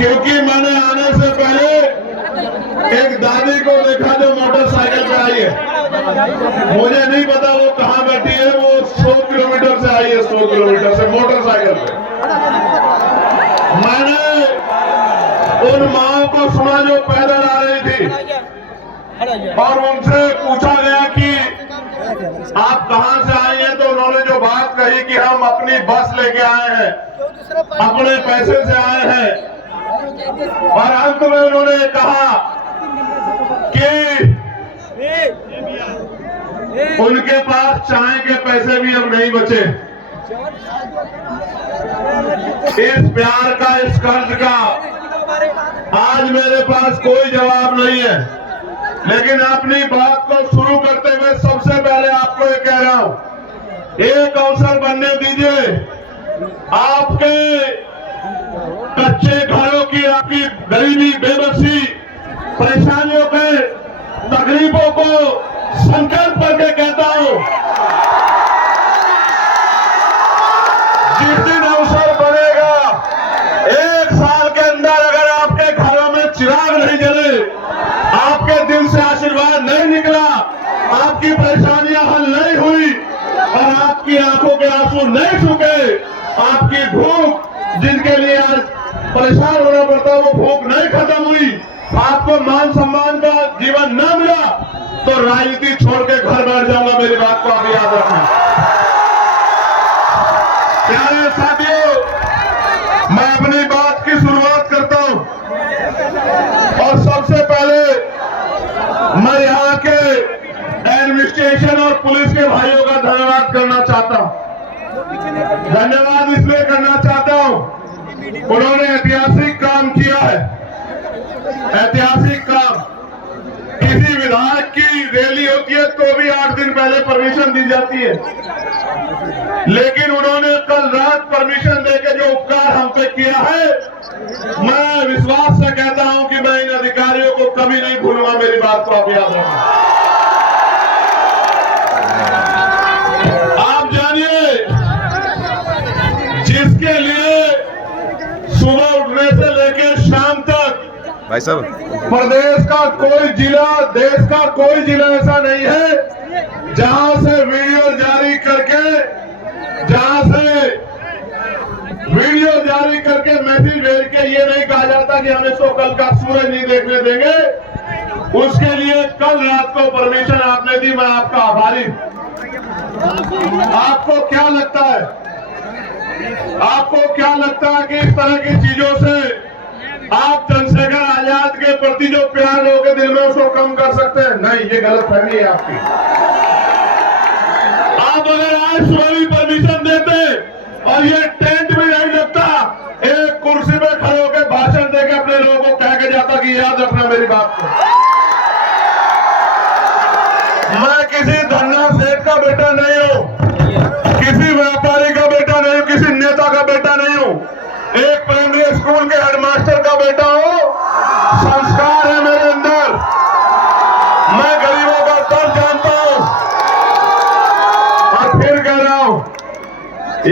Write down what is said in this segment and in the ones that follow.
क्योंकि मैंने आने से पहले एक दादी को देखा जो मोटरसाइकिल पे आई है। मुझे नहीं पता वो कहाँ बैठी है, वो 100 किलोमीटर से आई है, 100 किलोमीटर से मोटरसाइकिल पे। मैंने उन माओं को सुना जो पैदल आ रही थी और उनसे पूछा गया कि आप कहां से आई हैं, तो उन्होंने जो बात कही कि हम अपनी बस लेके आए हैं, अपने पैसे से आए हैं, और अंत में उन्होंने कहा कि उनके पास चाय के पैसे भी अब नहीं बचे। इस प्यार का, इस कर्ज का आज मेरे पास कोई जवाब नहीं है, लेकिन अपनी बात को शुरू करते हुए सबसे पहले आपको ये कह रहा हूं, एक अवसर बनने दीजिए। आपके कच्चे घरों की, आपकी गरीबी, बेबसी, परेशानियों के, तकलीफों को संकल्प करके कहता हूं, जिस दिन अवसर बनेगा, 1 साल के अंदर अगर आपके घरों में चिराग नहीं जले, आपके दिल से आशीर्वाद नहीं निकला, आपकी परेशानियां हल नहीं हुई और आपकी आंखों के आंसू नहीं सूखे, आपकी भूख, जिनके लिए आज परेशान होना पड़ता है, वो भूख नहीं खत्म हुई, आपको मान सम्मान का जीवन न मिला, तो राजनीति छोड़ के घर बैठ जाऊंगा। मेरी बात को आप याद रखना। प्यारे साथियों, मैं अपनी बात की शुरुआत करता हूं और सबसे पहले मैं यहाँ के एडमिनिस्ट्रेशन और पुलिस के भाइयों का धन्यवाद करना चाहता हूं। धन्यवाद इसलिए करना चाहता हूं, उन्होंने ऐतिहासिक काम किया है, ऐतिहासिक काम। किसी विधायक की रैली होती है तो भी 8 दिन पहले परमिशन दी जाती है, लेकिन उन्होंने कल रात परमिशन देकर जो उपकार हम पे किया है, मैं विश्वास से कहता हूं कि मैं इन अधिकारियों को कभी नहीं भूलूंगा। मेरी बात को आप याद रखना। आप जानिए, जिसके लिए सुबह उठने से लेकर शाम तक भाई साहब, प्रदेश का कोई जिला, देश का कोई जिला ऐसा नहीं है जहां से वीडियो जारी करके, मैसेज भेज के ये नहीं कहा जाता कि हम इसको कल का सूरज नहीं देखने देंगे, उसके लिए कल रात को परमिशन आपने दी, मैं आपका आभारी। आपको क्या लगता है, आपको क्या लगता है कि इस तरह की चीजों से आप चंद्रशेखर आजाद के प्रति जो प्यार लोगों के दिल में उसको कम कर सकते हैं? नहीं, ये गलतफहमी है आपकी। आप अगर आज सुबह भी परमिशन देते और ये टेंट भी नहीं लगता, एक कुर्सी पे खड़े होकर भाषण देकर अपने लोगों को कह के जाता कि याद रखना मेरी बात को। मैं किसी धन्ना सेठ का बेटा नहीं हूं, किसी व्यापारी का बेटा नहीं हूं, किसी नेता का बेटा नहीं हूं, एक प्राइमरी स्कूल के हेडमास्टर का बेटा हूं। संस्कार है मेरे अंदर, मैं गरीबों का दर्द जानता हूं और फिर कह रहा हूं,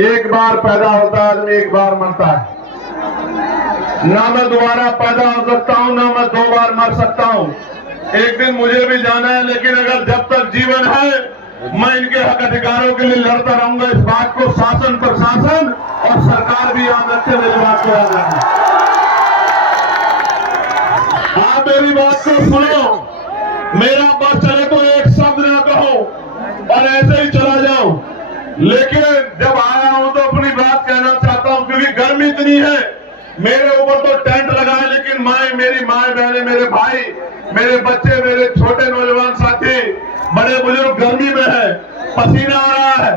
एक बार पैदा होता है आदमी, एक बार मरता है। ना मैं दोबारा पैदा हो सकता हूं, ना मैं 2 बार मर सकता हूं। एक दिन मुझे भी जाना है, लेकिन अगर जब तक जीवन है मैं इनके हक अधिकारों के लिए लड़ता रहूंगा। इस बात को शासन, प्रशासन और सरकार भी याद रखे। मेरी बात को याद रखना। आप मेरी बात को सुनो, मेरा बस चले तो एक शब्द ना कहो और ऐसे ही चला जाऊं, लेकिन जब आया हूं तो अपनी बात कहना चाहता हूं, क्योंकि गर्मी इतनी है। मेरे ऊपर तो टेंट लगा है, लेकिन मेरी माए बहनें, मेरे भाई, मेरे बच्चे, मेरे छोटे नौजवान साथी, बड़े बुजुर्ग गर्मी में है, पसीना आ रहा है।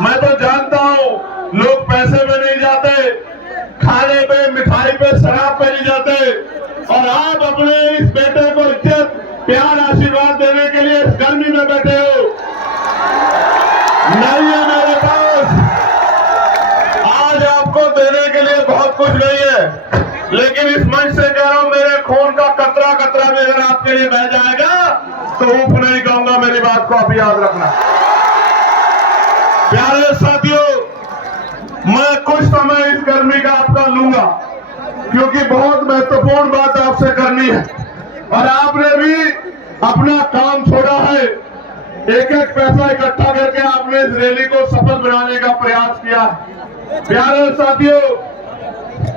मैं तो जानता हूं लोग पैसे में नहीं जाते, खाने पे, मिठाई पे, शराब पे नहीं जाते, और आप अपने इस बेटे को इज्जत, प्यार, आशीर्वाद देने के लिए इस गर्मी में बैठे हो। नहीं है मेरे पास आज आपको देने के लिए बहुत कुछ नहीं है, लेकिन इस मंच से कह रहा हूं, मेरे खून का कतरा कतरा भी अगर आपके लिए बह जाएगा तो ऊप नहीं कहूंगा। मेरी बात को आप याद रखना। प्यारे साथियों, मैं कुछ समय इस गर्मी का आपका लूंगा, क्योंकि बहुत महत्वपूर्ण बात आपसे करनी है और आपने भी अपना काम छोड़ा है। एक एक पैसा इकट्ठा करके आपने इस रैली को सफल बनाने का प्रयास किया। प्यारे साथियों,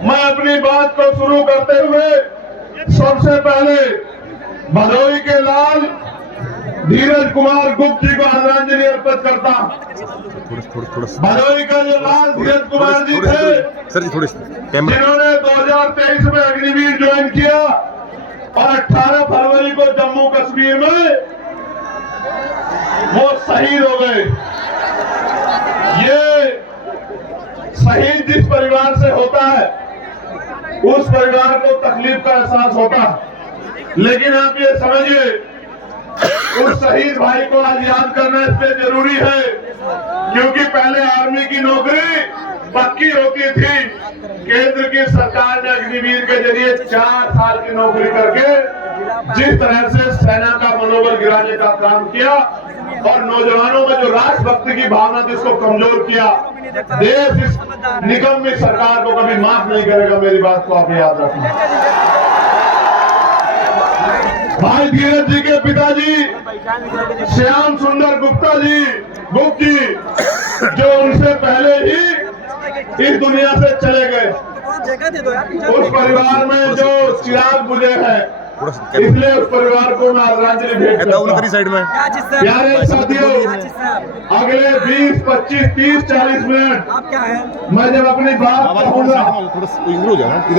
मैं अपनी बात को शुरू करते हुए सबसे पहले भदोही के लाल धीरज कुमार गुप्त जी को आदरांजलि अर्पित करता हूं। भदोही का जो लाल धीरज कुमार जी थे, जिन्होंने 2023 में अग्निवीर ज्वाइन किया और 18 फरवरी को जम्मू कश्मीर में वो शहीद हो गए। ये शहीद जिस परिवार से होता है उस परिवार को तकलीफ का एहसास होता है, लेकिन आप ये समझिए उस शहीद भाई को आज याद करना इसलिए जरूरी है क्योंकि पहले आर्मी की नौकरी पक्की होती थी। केंद्र की सरकार ने अग्निवीर के जरिए 4 साल की नौकरी करके जिस तरह से सेना का मनोबल गिराने का काम किया और नौजवानों में जो राष्ट्रभक्ति की भावना थी उसको कमजोर किया, देश इस निकम्मी सरकार को कभी माफ नहीं करेगा। मेरी बात को आप याद रखना। भाई धीरज जी के पिताजी श्याम सुंदर गुप्त जी जो उनसे पहले ही इस दुनिया से चले गए, उस परिवार में जो चिराग बुझे हैं, इसलिए उस परिवार को मैं आदरांजलि भेंट करता हूं। प्यारे साथियों, अगले 20, 25, 30, 40 मिनट मैं जब अपनी बात कहूंगा,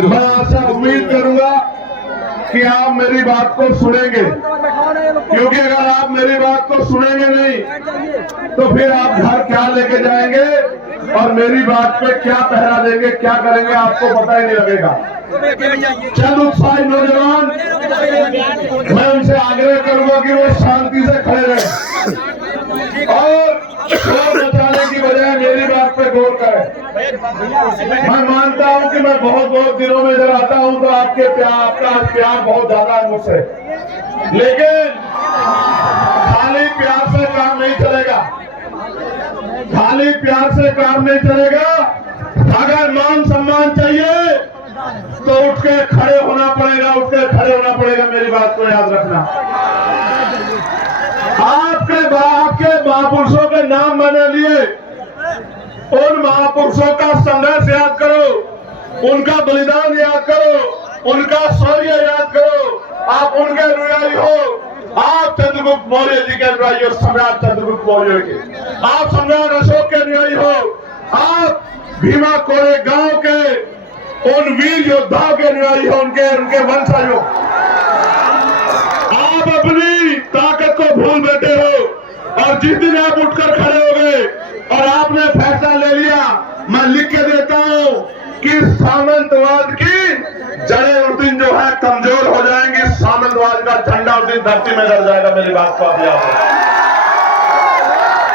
मैं आशा उम्मीद करूंगा कि आप मेरी बात को सुनेंगे, क्योंकि अगर आप मेरी बात को सुनेंगे नहीं तो फिर आप घर क्या लेके जाएंगे और मेरी बात पे क्या पहरा देंगे, क्या करेंगे, आपको पता ही नहीं लगेगा। चंद उत्साही नौजवान, मैं उनसे आग्रह करूंगा कि वो शांति से खड़े रहें और शोर मचाने की बजाय मेरी बात पे गौर करें। मैं मानता हूं कि मैं बहुत दिनों में इधर आता हूं तो आपका प्यार बहुत ज्यादा है मुझसे, लेकिन खाली प्यार से काम नहीं चलेगा, खाली प्यार से काम नहीं चलेगा। अगर मान सम्मान चाहिए तो उठ के खड़े होना पड़ेगा, उठ के खड़े होना पड़ेगा। मेरी बात को याद रखना। आपके महापुरुषों के नाम मैंने लिए, उन महापुरुषों का संघर्ष याद करो, उनका बलिदान याद करो, उनका शौर्य याद करो। आप उनके अनुयायी हो, आप चंद्रगुप्त मौर्य जी के अनुयायी हो, सम्राट चंद्रगुप्त मौर्य के, आप सम्राट अशोक के अनुयायी हो, आप भीमा कोरे गांव के उन वीर योद्धाओं के अनुयायी हो, उनके वंशज हो। आप अपनी ताकत को भूल बैठे हो और जिस दिन आप उठकर खड़े हो गए और आपने फैसला ले लिया, मैं लिख के देता हूं कि सामंतवाद की जड़ें उस दिन जो है कमजोर हो जाएंगी, सामंतवाद का झंडा उस दिन धरती में गड़ जाएगा। मेरी बात को आप याद रखें।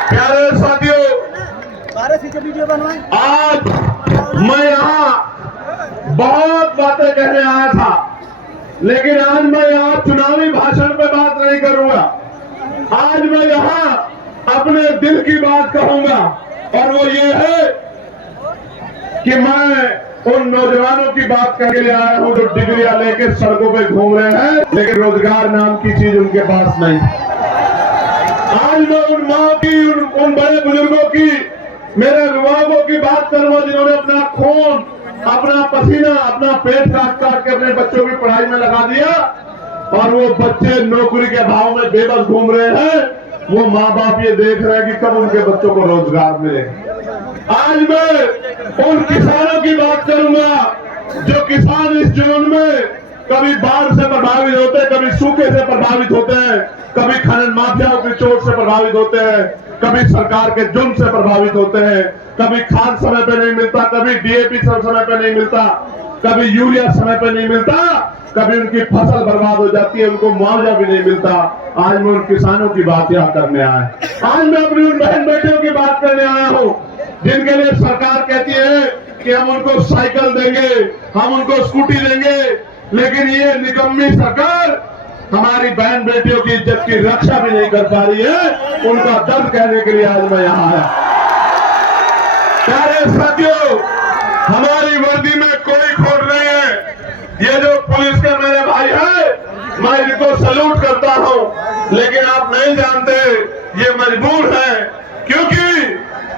प्यारे साथियों, आज मैं यहाँ बहुत बातें कहने आया था, लेकिन आज मैं यहाँ चुनावी भाषण पे बात नहीं करूंगा। आज मैं यहाँ अपने दिल की बात कहूंगा और वो ये है कि मैं उन नौजवानों की बात करके लिए आया हूं जो डिग्रियां लेके सड़कों पे घूम रहे हैं, लेकिन रोजगार नाम की चीज उनके पास नहीं। आज मैं उन माँ की, उन बड़े बुजुर्गों की, मेरे अभिभावकों की बात करूंगा जिन्होंने अपना खून, अपना पसीना, अपना पेट काट के अपने बच्चों की पढ़ाई में लगा दिया और वो बच्चे नौकरी के अभाव में बेबस घूम रहे हैं। वो माँ बाप ये देख रहे हैं कि कब उनके बच्चों को रोजगार मिले। आज मैं उन किसानों की बात करूंगा जो किसान इस जोन में कभी बाढ़ से प्रभावित होते हैं, कभी सूखे से प्रभावित होते हैं, कभी खनन माफियाओं की चोट से प्रभावित होते हैं, कभी सरकार के जुर्म से प्रभावित होते हैं, कभी खाद समय पे नहीं मिलता, कभी डीएपी समय पे नहीं मिलता, कभी यूरिया समय पे नहीं मिलता, कभी उनकी फसल बर्बाद हो जाती है, उनको मुआवजा भी नहीं मिलता। आज मैं उन किसानों की बात यहाँ करने आया। आज मैं अपनी उन बहन बेटियों की बात करने आया हूँ जिनके लिए सरकार कहती है कि हम उनको साइकिल देंगे, हम उनको स्कूटी देंगे, लेकिन ये निकम्मी सरकार हमारी बहन बेटियों की इज्जत की रक्षा भी नहीं कर पा रही है। उनका दर्द कहने के लिए आज मैं यहाँ आया। प्यारे साथियों, हमारी वर्दी में कोई खोट नहीं है, ये जो पुलिस के मेरे भाई हैं, मैं इनको सैल्यूट करता हूं, लेकिन आप नहीं जानते ये मजबूर है, क्योंकि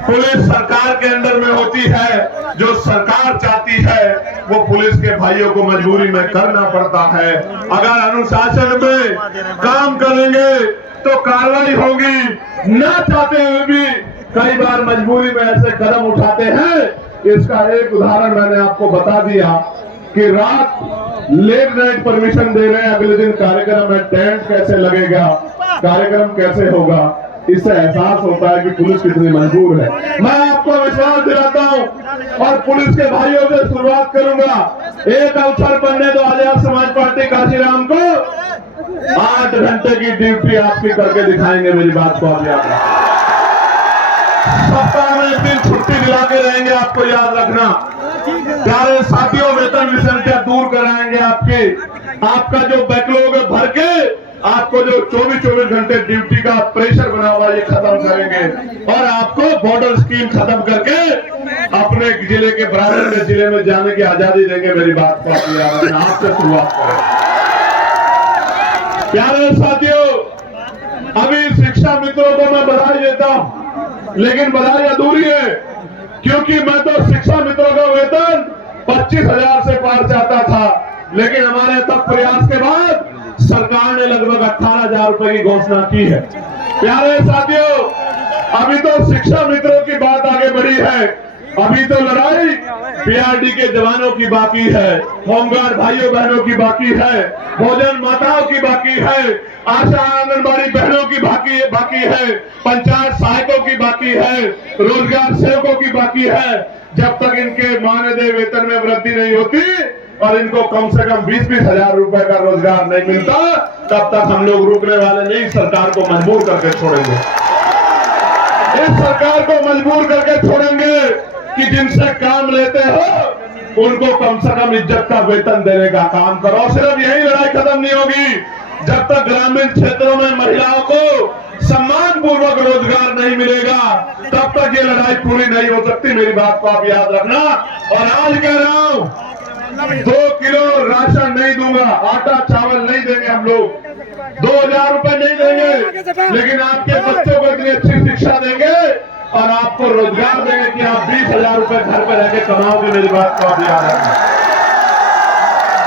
पुलिस सरकार के अंडर में होती है। जो सरकार चाहती है वो पुलिस के भाइयों को मजबूरी में करना पड़ता है। अगर अनुशासन में काम करेंगे तो कार्रवाई होगी, ना चाहते हुए भी कई बार मजबूरी में ऐसे कदम उठाते हैं। इसका एक उदाहरण मैंने आपको बता दिया कि रात लेट नाइट परमिशन दे रहे हैं, अगले दिन कार्यक्रम में टेंट कैसे लगेगा, कार्यक्रम कैसे होगा। इससे एहसास होता है कि पुलिस कितनी मजबूर है। मैं आपको विश्वास दिलाता हूं और पुलिस के भाइयों से शुरुआत करूंगा। एक अवसर बनने दो आजाद समाज पार्टी काशीराम को 8 घंटे की ड्यूटी आपकी करके दिखाएंगे। मेरी बात को आप याद रखना। सप्ताह में एक दिन छुट्टी दिला के रहेंगे, आपको याद रखना। प्यारे साथियों, वेतन विसंख्या दूर कराएंगे आपका जो बैकलॉग है भर के, आपको जो 24 घंटे ड्यूटी का प्रेशर बना हुआ ये खत्म करेंगे और आपको बॉर्डर स्कीम खत्म करके अपने जिले के बराबर में जिले में जाने की आजादी देंगे। मेरी बात को आप याद रखना। आपसे शुरुआत करें। प्यारे साथियों, अभी शिक्षा मित्रों को मैं बधाई देता हूं, लेकिन बधाई अधूरी है, क्योंकि मैं तो शिक्षा मित्रों का वेतन 25,000 से पार चाहता था, लेकिन हमारे तक प्रयास के बाद सरकार ने लगभग 18,000 रुपए की घोषणा की है। प्यारे साथियों, अभी तो शिक्षा मित्रों की बात आगे बढ़ी है, अभी तो लड़ाई पीआरडी के जवानों की बाकी है, होमगार्ड भाइयों बहनों की बाकी है, भोजन माताओं की बाकी है, आशा आंगनबाड़ी बहनों की बाकी है, पंचायत सहायकों की बाकी है, रोजगार सेवकों की बाकी है। जब तक इनके मानदेय वेतन में वृद्धि नहीं होती और इनको कम से कम 20-20 हजार रुपए का रोजगार नहीं मिलता, तब तक हम लोग रुकने वाले नहीं, सरकार को मजबूर करके छोड़ेंगे। इस सरकार को मजबूर करके छोड़ेंगे कि जिनसे काम लेते हो उनको कम से कम इज्जत का वेतन देने का काम करो। सिर्फ यही लड़ाई खत्म नहीं होगी जब तक ग्रामीण क्षेत्रों में महिलाओं को सम्मान पूर्वक रोजगार नहीं मिलेगा, तब तक ये लड़ाई पूरी नहीं हो सकती। मेरी बात को आप याद रखना। और आज कह रहा हूं, 2 किलो राशन नहीं दूंगा, आटा चावल नहीं देंगे हम लोग, 2,000 रुपए नहीं देंगे, लेकिन आपके बच्चों को इतनी अच्छी शिक्षा देंगे और आपको रोजगार देंगे कि आप 20,000 रुपए घर पे रहकर कमाओगे। मेरी बात को आप याद रखना।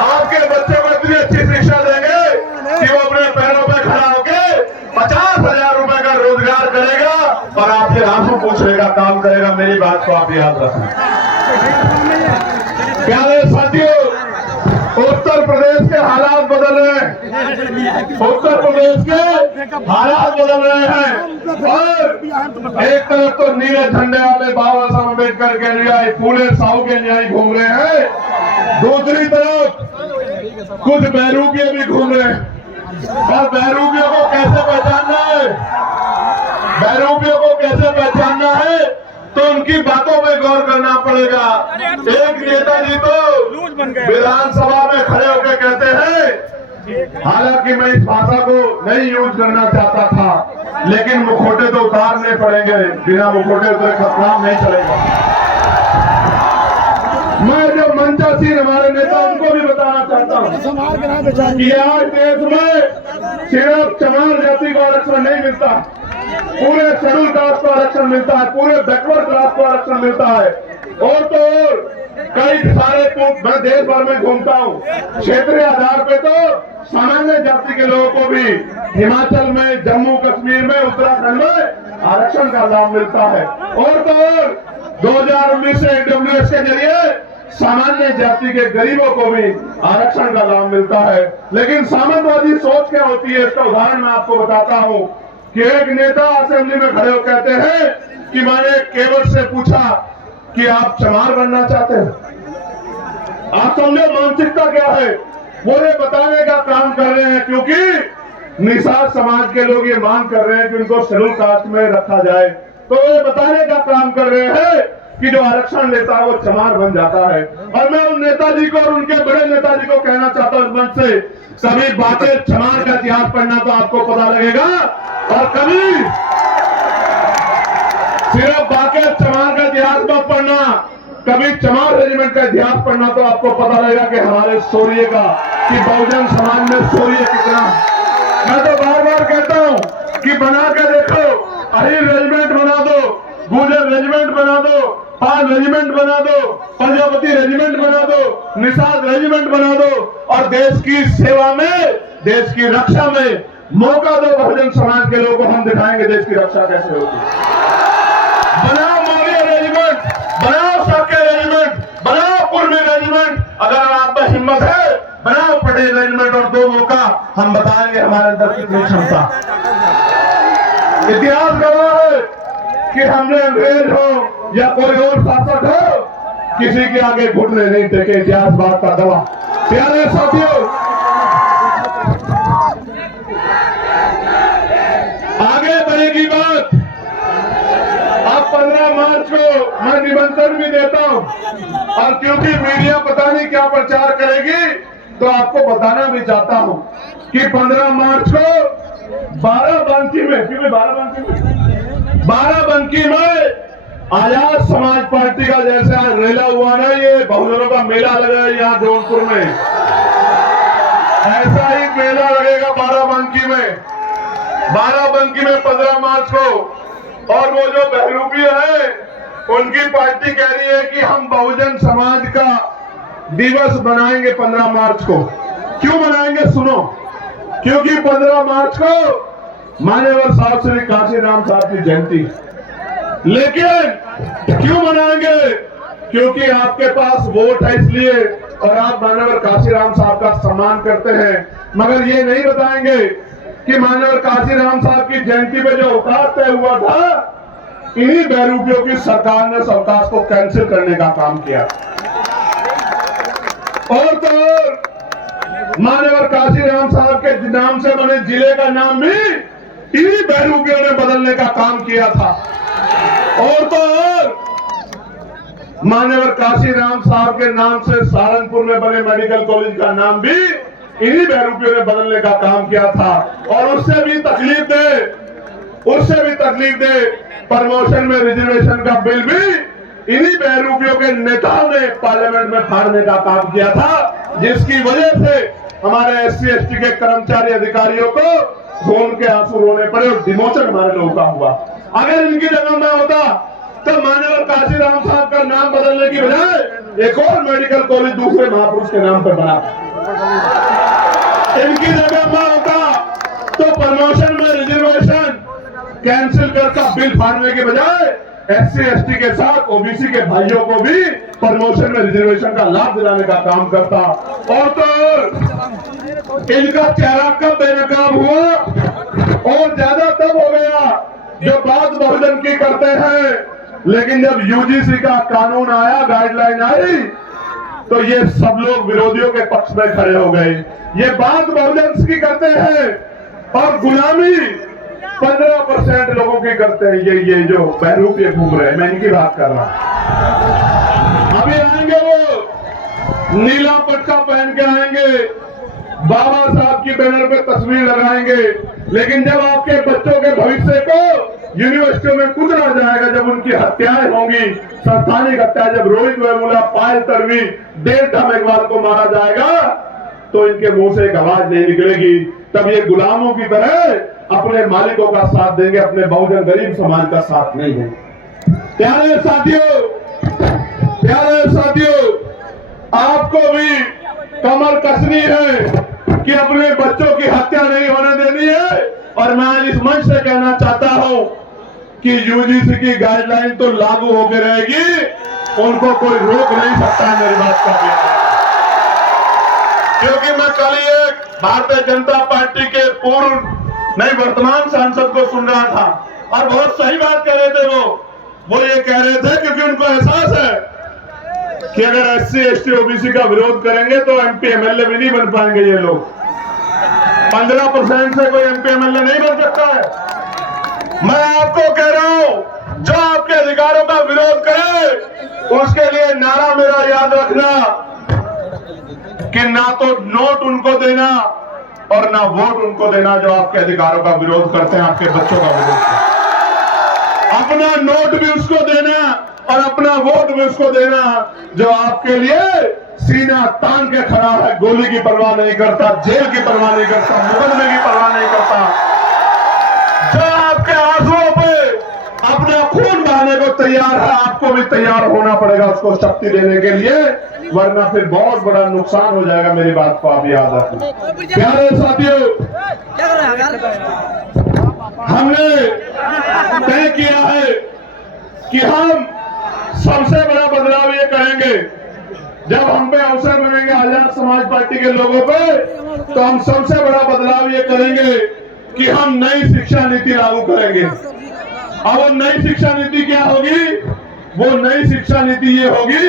आपके बच्चों को इतनी अच्छी शिक्षा देंगे कि वो अपने पैरों पे खड़ा होकर 50,000 रुपए का रोजगार करेगा और आपसे आंसू पूछने का काम करेगा। मेरी बात को आप याद रखना। प्यारे साथियों, उत्तर प्रदेश के हालात बदल रहे हैं, उत्तर प्रदेश के हालात बदल रहे हैं और एक तरफ तो नीले झंडे वाले बाबा साहब अम्बेडकर के अनुयायी, फूले साहू के अनुयायी घूम रहे हैं, दूसरी तरफ कुछ बहरूपिये भी घूम रहे हैं। और बहरूपियों को कैसे पहचानना है, बहरूपियों को कैसे पहचानना है, तो उनकी बातों में गौर करना पड़ेगा। एक नेताजी तो विधानसभा में खड़े होकर कहते हैं, हालांकि मैं इस भाषा को नहीं यूज करना चाहता था, लेकिन मुखौटे तो उतारने पड़ेंगे, बिना मुखौटे उतरे काम नहीं चलेगा। मैं जो मंचासीन हमारे नेता उनको भी बताना चाहता हूँ कि आज देश में सिर्फ चमार जाति को आरक्षण नहीं मिलता, पूरे शेड्यूल कास्ट को आरक्षण मिलता है, पूरे बैकवर्ड क्लास को आरक्षण मिलता है। और तो और कई सारे मैं देश भर में घूमता हूँ, क्षेत्रीय आधार पे तो सामान्य जाति के लोगों को भी हिमाचल में, जम्मू कश्मीर में, उत्तराखंड में आरक्षण का लाभ मिलता है। और तो और 2019 से ईडब्ल्यूएस के जरिए सामान्य जाति के गरीबों को भी आरक्षण का लाभ मिलता है। लेकिन सामंतवादी सोच क्या होती है, इसका उदाहरण मैं आपको बताता हूँ कि एक नेता असेंबली में खड़े हो कहते हैं कि मैंने केवल से पूछा कि आप चमार बनना चाहते हैं। आप समझो मानसिकता क्या है, वो ये बताने का काम कर रहे हैं, क्योंकि निषाद समाज के लोग ये मांग कर रहे हैं कि उनको शेड्यूल कास्ट में रखा जाए, तो ये बताने का काम कर रहे हैं कि जो आरक्षण लेता है वो चमार बन जाता है। और मैं उन नेताजी को और उनके बड़े नेताजी को कहना चाहता हूं इस मंच से, कभी बातें चमार का इतिहास पढ़ना तो आपको पता लगेगा, और कभी सिर्फ बाकी चमार का इतिहास मत पढ़ना, कभी चमार रेजिमेंट का इतिहास पढ़ना तो आपको पता लगेगा कि हमारे शौर्य का, कि बहुजन समाज में शौर्य कितना। मैं तो बार बार कहता हूं कि बना के देखो, अहिर रेजिमेंट बना दो, गुर्जर रेजिमेंट बना दो, पाल रेजिमेंट बना दो, प्रजापति रेजिमेंट बना दो, निषाद रेजिमेंट बना दो, और देश की सेवा में, देश की रक्षा में मौका दो बहुजन समाज के लोगों को, हम दिखाएंगे देश की रक्षा कैसे होगी। बनाओ मौर्य रेजिमेंट, बनाओ शाक्य रेजिमेंट, बनाओ कुर्मी रेजिमेंट, अगर आप में हिम्मत है बनाओ पटेल रेजिमेंट, और दो मौका, हम बताएंगे हमारे अंदर कितनी क्षमता। इतिहास गवाह है कि हमने अंग्रेज हो या कोई और शासक हो, किसी के आगे घुटने नहीं टेके, इतिहास बात का गवाह। प्यारे साथियों, आगे बढ़ेगी बात। अब 15 मार्च को मैं निमंत्रण भी देता हूं, और क्योंकि मीडिया पता नहीं क्या प्रचार करेगी, तो आपको बताना भी चाहता हूं कि 15 मार्च को बाराबंकी में, क्योंकि बाराबंकी में आजाद समाज पार्टी का जैसा रेला हुआ ना, ये बहुजनों का मेला लगा है यहाँ जौनपुर में, ऐसा ही मेला लगेगा बाराबंकी में। बाराबंकी में 15 मार्च को, और वो जो बहरूपी है उनकी पार्टी कह रही है कि हम बहुजन समाज का दिवस बनाएंगे 15 मार्च को। क्यों बनाएंगे सुनो, क्योंकि 15 मार्च को मान्यवर साहब श्री काशीराम साहब की जयंती। लेकिन क्यों मनाएंगे, क्योंकि आपके पास वोट है इसलिए, और आप मान्यवर काशीराम साहब का सम्मान करते हैं, मगर ये नहीं बताएंगे कि मान्यवर काशीराम साहब की जयंती पे जो अवकाश तय हुआ था, इन्हीं बहरूपियों की सरकार ने उस अवकाश को कैंसिल करने का काम किया। और तो मान्यवर काशीराम साहब के नाम से बने जिले का नाम भी इन्हीं बहरूपियों ने बदलने का काम किया था। और तो और मान्यवर काशीराम साहब के नाम से सहारनपुर में बने मेडिकल कॉलेज का नाम भी इन्हीं बहरूपियों ने बदलने का काम किया था। और उससे भी तकलीफ दे प्रमोशन में रिजर्वेशन का बिल भी इन्हीं बहरूपियों के नेताओं ने पार्लियामेंट में फाड़ने का काम किया था, जिसकी वजह से हमारे SC ST के कर्मचारी अधिकारियों को खून के आंसू रोने पड़े और डिमोशन हमारे लोगों का हुआ। अगर इनकी जगह में होता तो मान्यवर काशीराम साहब का नाम बदलने की बजाय एक और मेडिकल कॉलेज दूसरे महापुरुष के नाम पर बना। इनकी जगह में होता तो प्रमोशन में रिजर्वेशन कैंसिल करता, बिल फाड़ने के बजाय SC ST के साथ OBC के भाइयों को भी प्रमोशन में रिजर्वेशन का लाभ दिलाने का काम करता। और तो इनका चेहरा कब बेनकाब हुआ, और ज्यादा तब हो गया जो बात बहुजन की करते हैं, लेकिन जब UGC का कानून आया, गाइडलाइन आई, तो ये सब लोग विरोधियों के पक्ष में खड़े हो गए। ये बात बहुजन की करते हैं और गुलामी 15% लोगों की करते हैं। ये जो बहरूपिये घूम रहे हैं, मैं इनकी बात कर रहा हूं। अभी आएंगे वो नीला पटका पहन के आएंगे, बाबा साहब की बैनर पे तस्वीर लगाएंगे, लेकिन जब आपके बच्चों के भविष्य को यूनिवर्सिटियों में कुचला जाएगा, जब उनकी हत्याएं होंगी, संस्थानिक हत्या, जब रोहित वेमुला, पायल तड़वी, डेढ़ मेघवाल को मारा जाएगा, तो इनके मुंह से एक आवाज नहीं निकलेगी। तब ये गुलामों की तरह अपने मालिकों का साथ देंगे, अपने बहुजन गरीब समाज का साथ नहीं देंगे। प्यारे साथियों, आपको भी कमर कसनी है कि अपने बच्चों की हत्या नहीं होने देनी है। और मैं इस मंच से कहना चाहता हूं कि UGC की गाइडलाइन तो लागू होकर रहेगी, उनको कोई रोक नहीं सकता मेरी बात का भी। क्योंकि मैं कल एक भारतीय जनता पार्टी के पूर्व नहीं वर्तमान सांसद को सुन रहा था, और बहुत सही बात कह रहे थे। वो ये कह रहे थे क्योंकि उनको एहसास है कि अगर SC ST OBC का विरोध करेंगे तो MP MLA भी नहीं बन पाएंगे ये लोग। 15% से कोई MP MLA नहीं बन सकता है। मैं आपको कह रहा हूं, जो आपके अधिकारों का विरोध करे उसके लिए नारा मेरा याद रखना कि ना तो नोट उनको देना और ना वोट उनको देना जो आपके अधिकारों का विरोध करते हैं, आपके बच्चों का विरोध करते हैं। अपना नोट भी उसको देना और अपना वोट भी उसको देना जो आपके लिए सीना तान के खड़ा है, गोली की परवाह नहीं करता, जेल की परवाह नहीं करता, मुकदमे की परवाह नहीं करता, जो आपके आंसुओं पे अपना खून बहाने को तैयार है। आपको भी तैयार होना पड़ेगा उसको शक्ति देने के लिए, वरना फिर बहुत बड़ा नुकसान हो जाएगा। मेरी बात को आप याद रखें। प्यारे साथियों, हमने तय किया है कि हम सबसे बड़ा बदलाव ये करेंगे, जब हम पे अवसर बनेंगे आजाद समाज पार्टी के लोगों पे, तो हम सबसे बड़ा बदलाव ये करेंगे कि हम नई शिक्षा नीति लागू करेंगे। अब वो नई शिक्षा नीति क्या होगी? वो नई शिक्षा नीति ये होगी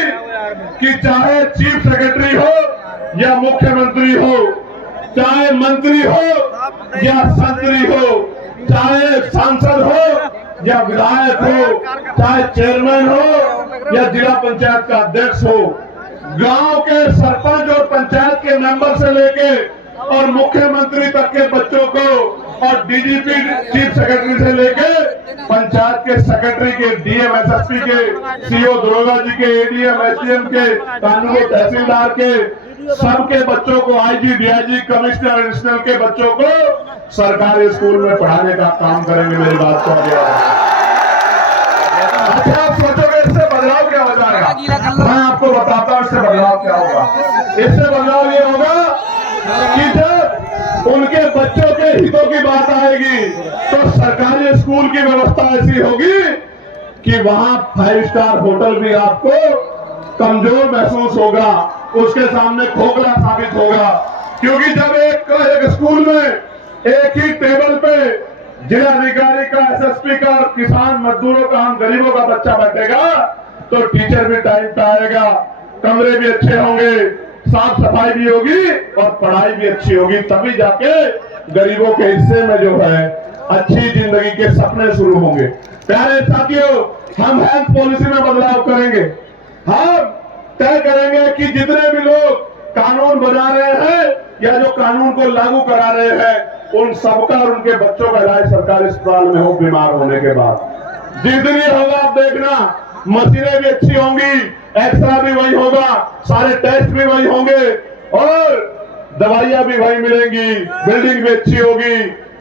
कि चाहे चीफ सेक्रेटरी हो या मुख्यमंत्री हो, चाहे मंत्री हो या संतरी हो, चाहे सांसद हो या विधायक हो, चाहे चेयरमैन हो या जिला पंचायत का अध्यक्ष हो, गांव के सरपंच और पंचायत के मेंबर से लेके और मुख्यमंत्री तक के बच्चों को, और डीजीपी चीफ सेक्रेटरी से लेके पंचायत के सेक्रेटरी के, डीएम एसएसपी के, सीओ दरोगा जी के, एडीएम एसडीएम के, कानूनी तहसीलदार के, सबके बच्चों को, आईजी डीआईजी कमिश्नर एडिशनल के बच्चों को सरकारी स्कूल में पढ़ाने का काम करेंगे। मेरी बात को अच्छा, आप सोचोगे इससे बदलाव क्या हो जाएगा? मैं आपको बताता हूँ इससे बदलाव क्या होगा। इससे बदलाव ये होगा कि जब उनके बच्चों के हितों की बात आएगी तो सरकारी स्कूल की व्यवस्था ऐसी होगी कि वहां 5 स्टार होटल भी आपको कमजोर महसूस होगा, उसके सामने खोखला साबित होगा। क्योंकि जब एक स्कूल में एक ही टेबल पे जिलाधिकारी का, एसएसपी का, किसान मजदूरों का, हम गरीबों का बच्चा बैठेगा तो टीचर भी टाइम पे आएगा, कमरे भी अच्छे होंगे, साफ सफाई भी होगी और पढ़ाई भी अच्छी होगी। तभी जाके गरीबों के हिस्से में जो है अच्छी जिंदगी के सपने शुरू होंगे। प्यारे साथियों, हम हेल्थ पॉलिसी में बदलाव करेंगे। हम तय करेंगे कि जितने भी लोग कानून बना रहे हैं या जो कानून को लागू करा रहे हैं, उन सबका और उनके बच्चों का इलाज सरकारी अस्पताल में हो, बीमार होने के बाद। जिस दिन ये होगा आप देखना, मशीनें भी अच्छी होंगी, एक्सरा भी वही होगा, सारे टेस्ट भी वही होंगे और दवाइयां भी वही मिलेंगी, बिल्डिंग भी अच्छी होगी,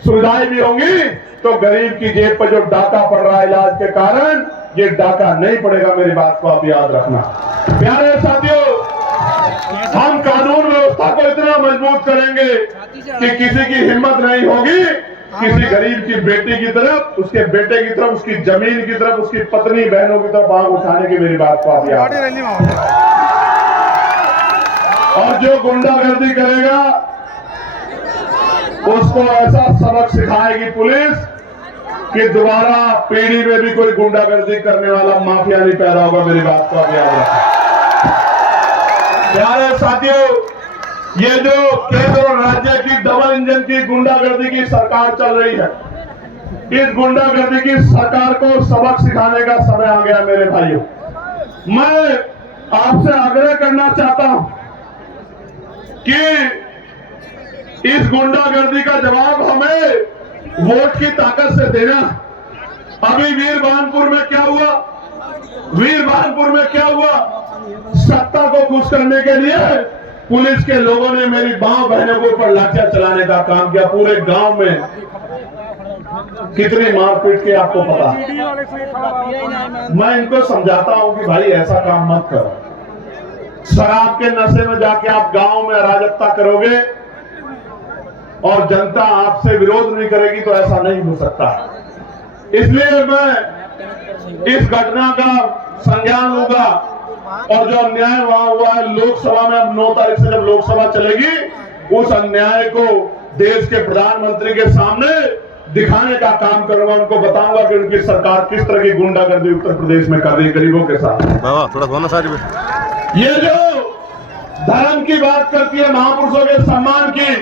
सुविधाएं भी होंगी। तो गरीब की जेब पर जो डाका पड़ रहा है इलाज के कारण, ये डाका नहीं पड़ेगा। मेरी बात को आप याद रखना। प्यारे साथियों, हम कानून व्यवस्था को इतना मजबूत करेंगे कि किसी की हिम्मत नहीं होगी किसी गरीब की बेटी की तरफ, उसके बेटे की तरफ, उसकी जमीन की तरफ, उसकी पत्नी बहनों की तरफ आंख उठाने की। मेरी बात को आप याद रखना। और जो गुंडागर्दी करेगा उसको ऐसा सबक सिखाएगी पुलिस कि दोबारा पीढ़ी में भी कोई गुंडागर्दी करने वाला माफिया नहीं पैदा होगा। मेरी बात को आप याद रखें। प्यारे साथियों, ये जो केंद्र और राज्य की डबल इंजन की गुंडागर्दी की सरकार चल रही है, इस गुंडागर्दी की सरकार को सबक सिखाने का समय आ गया। मेरे भाइयों, मैं आपसे आग्रह करना चाहता हूं कि इस गुंडागर्दी का जवाब हमें वोट की ताकत से देना। अभी वीरभानपुर में क्या हुआ? वीरभानपुर में क्या हुआ? सत्ता को खुश करने के लिए पुलिस के लोगों ने मेरी मां बहनों के ऊपर लाठियां चलाने का काम किया। पूरे गांव में कितनी मारपीट की आपको पता। मैं इनको समझाता हूं कि भाई ऐसा काम मत करो। शराब के नशे में जाके आप गांव में अराजकता करोगे और जनता आपसे विरोध नहीं करेगी तो ऐसा नहीं हो सकता। इसलिए मैं इस घटना का संज्ञान लूंगा और जो अन्याय वहां हुआ है लोकसभा में, अब 9 तारीख से जब लोकसभा चलेगी, उस अन्याय को देश के प्रधानमंत्री के सामने दिखाने का काम करूंगा। उनको बताऊंगा कि उनकी सरकार किस तरह की गुंडागर्दी उत्तर प्रदेश में कर रही है गरीबों के साथ। ये जो धर्म की बात करती है, महापुरुषों के सम्मान की,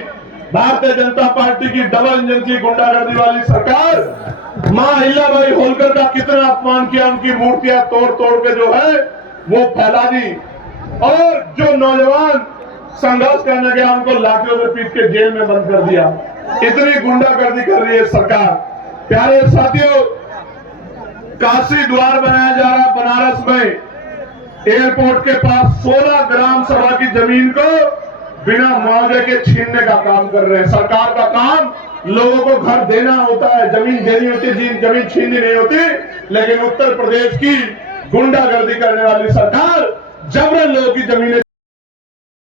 भारतीय जनता पार्टी की डबल इंजन की गुंडागर्दी वाली सरकार मां अहिल्याबाई होलकर का कितना अपमान किया। उनकी मूर्तियां तोड़ तोड़ के जो है वो फैला दी और जो नौजवान संघर्ष करने गया उनको लाठियों में पीट के जेल में बंद कर दिया। इतनी गुंडागर्दी कर रही है सरकार। प्यारे साथियों, काशी द्वार बनाया जा रहा है बनारस में, एयरपोर्ट के पास 16 ग्राम सभा की जमीन को बिना मुआवजे के छीनने का काम कर रहे हैं। सरकार का काम लोगों को घर देना होता है, जमीन देनी होती है, जमीन छीननी नहीं होती। लेकिन उत्तर प्रदेश की गुंडागर्दी करने वाली सरकार जबरन लोगों की जमीनें